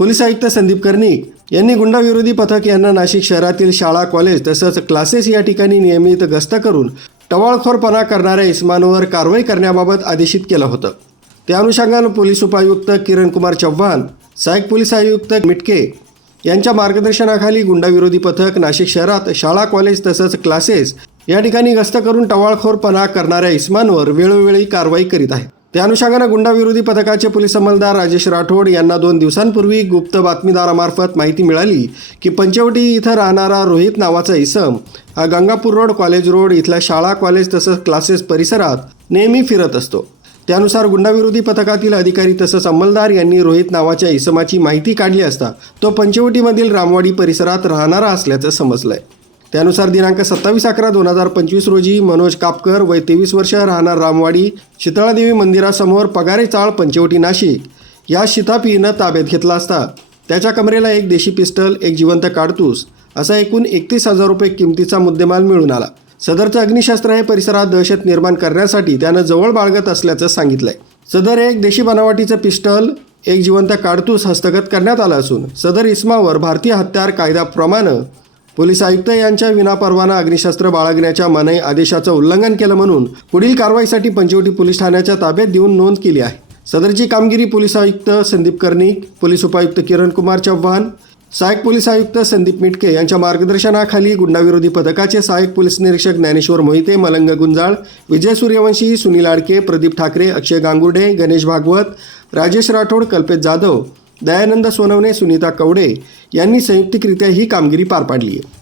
Police आयुक्त संदीप कर्णिक यांनी गुंडाविरोधी पथक यांना नाशिक शहरातील शाळा, कॉलेज तसंच क्लासेस या ठिकाणी नियमित गस्त करून टवाळखोरपणा करणाऱ्या इसमांवर कारवाई करण्याबाबत आदेशित केलं होतं। त्या अनुषंगानं पोलीस उपायुक्त किरणकुमार चव्हाण, सहाय्यक पोलीस आयुक्त मिटके यांच्या मार्गदर्शनाखाली गुंडाविरोधी पथक नाशिक शहरात शाळा, कॉलेज तसंच क्लासेस या ठिकाणी गस्त करून टवाळखोरपणा करणाऱ्या इसमांवर वेळोवेळी कारवाई करीत आहे। त्या अनुषंगानं गुंडाविरोधी पथकाचे पोलीस अंमलदार राजेश राठोड यांना 2 दिवसांपूर्वी गुप्त बातमीदारामार्फत माहिती मिळाली की पंचवटी इथं राहणारा रोहित नावाचा इसम हा गंगापूर रोड, कॉलेज रोड इथल्या शाळा, कॉलेज तसंच क्लासेस परिसरात नेहमी फिरत असतो। त्यानुसार गुंडाविरोधी पथकातील अधिकारी तसंच अंमलदार यांनी रोहित नावाच्या इसमाची माहिती काढली असता तो पंचवटीमधील रामवाडी परिसरात राहणारा असल्याचं समजलंय। त्यानुसार दिनांक 27/11/2025 रोजी मनोज कापकर वय 23 वर्ष राहणार रामवाडी शीतळादेवी मंदिरासमोर पगारे चाळ पंचवटी नाशिक या शिताफीनं ताब्यात घेतला असता त्याच्या कमरेला एक देशी पिस्टल, एक जिवंत काडतूस असा एकूण 31,000 रुपये किमतीचा मुद्देमाल मिळून आला। सदरचं अग्निशस्त्र हे परिसरात दहशत निर्माण करण्यासाठी त्यानं जवळ बाळगत असल्याचं सांगितलंय। सदर एक देशी बनावटीचं पिस्टल, एक जिवंत काडतूस हस्तगत करण्यात आलं असून सदर इसमावर भारतीय हत्यार कायद्याप्रमाणे पोलीस आयुक्त यांच्या विनापरवाना अग्निशस्त्र बाळगण्याच्या मनाई आदेशाचं उल्लंघन केलं म्हणून पुढील कारवाईसाठी पंचवटी पोलीस ठाण्याच्या ताब्यात देऊन नोंद केली आहे। सदरची कामगिरी पोलीस आयुक्त संदीप कर्णिक, पोलीस उपायुक्त किरणकुमार चव्हाण, सहाय्यक पोलीस आयुक्त संदीप मिटके यांच्या मार्गदर्शनाखाली गुंडाविरोधी पथकाचे सहाय्यक पोलीस निरीक्षक ज्ञानेश्वर मोहिते, मलंग गुंजाळ, विजय सूर्यवंशी, सुनील आडके, प्रदीप ठाकरे, अक्षय गांगुर्डे, गणेश भागवत, राजेश राठोड, कल्पेश जाधव, दयानंद सोनवणे, सुनीता कवडे यांनी संयुक्तिकरित्या ही कामगिरी पार पाडली आहे।